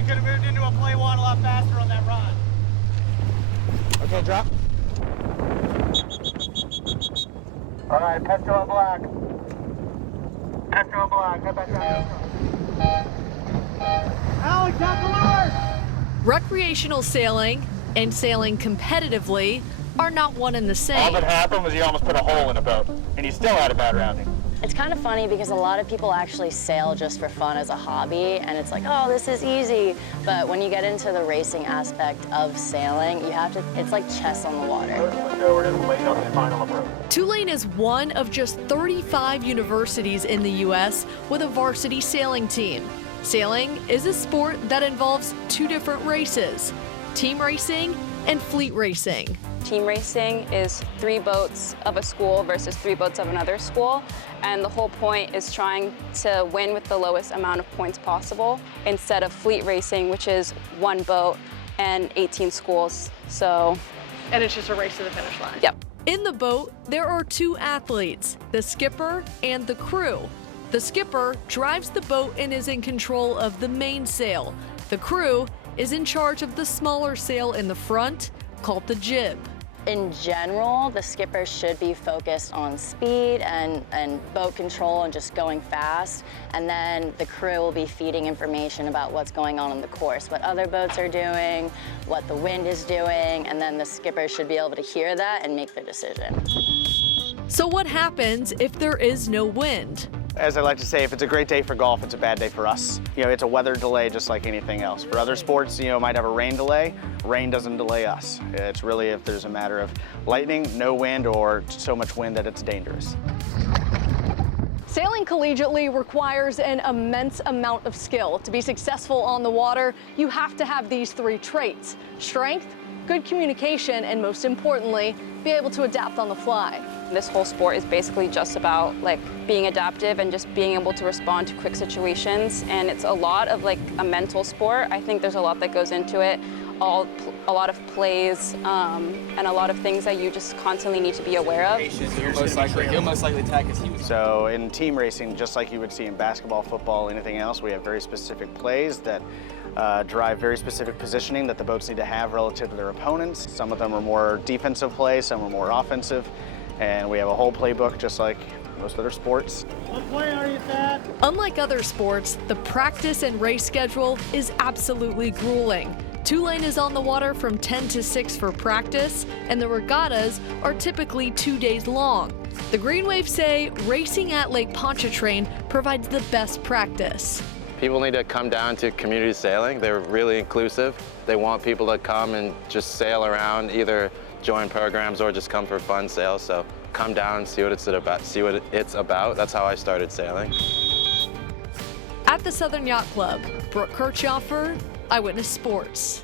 we could have moved into a play one a lot faster on that run. Okay, drop. All right, Petro on black. Petro on black, head back down. Alex, out the lure! Recreational sailing and sailing competitively are not one and the All same. that happened was he almost put a hole in a boat, and he still had a bad rounding. It's kind of funny because a lot of people actually sail just for fun as a hobby, and it's like, oh, this is easy. But when you get into the racing aspect of sailing, you have to, it's like chess on the water. We're just waiting on the final approach. Tulane is one of just 35 universities in the U.S. with a varsity sailing team. Sailing is a sport that involves two different races, team racing and fleet racing. Team racing is 3 boats of a school versus 3 boats of another school, and the whole point is trying to win with the lowest amount of points possible instead of fleet racing, which is 1 boat and 18 schools. And it's just a race to the finish line. Yep. In the boat, there are 2 athletes, the skipper and the crew. The skipper drives the boat and is in control of the mainsail. The crew is in charge of the smaller sail in the front, called the jib. In general, the skipper should be focused on speed and boat control and just going fast. And then the crew will be feeding information about what's going on in the course, what other boats are doing, what the wind is doing, and then the skipper should be able to hear that and make their decision. So what happens if there is no wind? As I like to say, if it's a great day for golf, it's a bad day for us. You know, it's a weather delay just like anything else. For other sports, you know, might have a rain delay. Rain doesn't delay us. It's really if there's a matter of lightning, no wind, or so much wind that it's dangerous. Sailing collegiately requires an immense amount of skill. To be successful on the water, you have to have these 3 traits: strength, good communication, and most importantly, be able to adapt on the fly. This whole sport is basically just about like being adaptive and just being able to respond to quick situations, and it's a lot of like a mental sport. I think there's a lot that goes into it, a lot of plays and a lot of things that you just constantly need to be aware of. He'll most likely attack his heel. So in team racing, just like you would see in basketball, football, anything else, we have very specific plays that drive very specific positioning that the boats need to have relative to their opponents. Some of them are more defensive plays, some are more offensive, and we have a whole playbook just like most other sports. What play are you at? Unlike other sports, the practice and race schedule is absolutely grueling. Tulane is on the water from 10 to 6 for practice, and the regattas are typically 2 days long. The Green Wave say racing at Lake Pontchartrain provides the best practice. People need to come down to community sailing. They're really inclusive. They want people to come and just sail around, either join programs or just come for fun sails. So come down and see what it's about. That's how I started sailing. At the Southern Yacht Club, Brooke Kirchhoffer, Eyewitness Sports.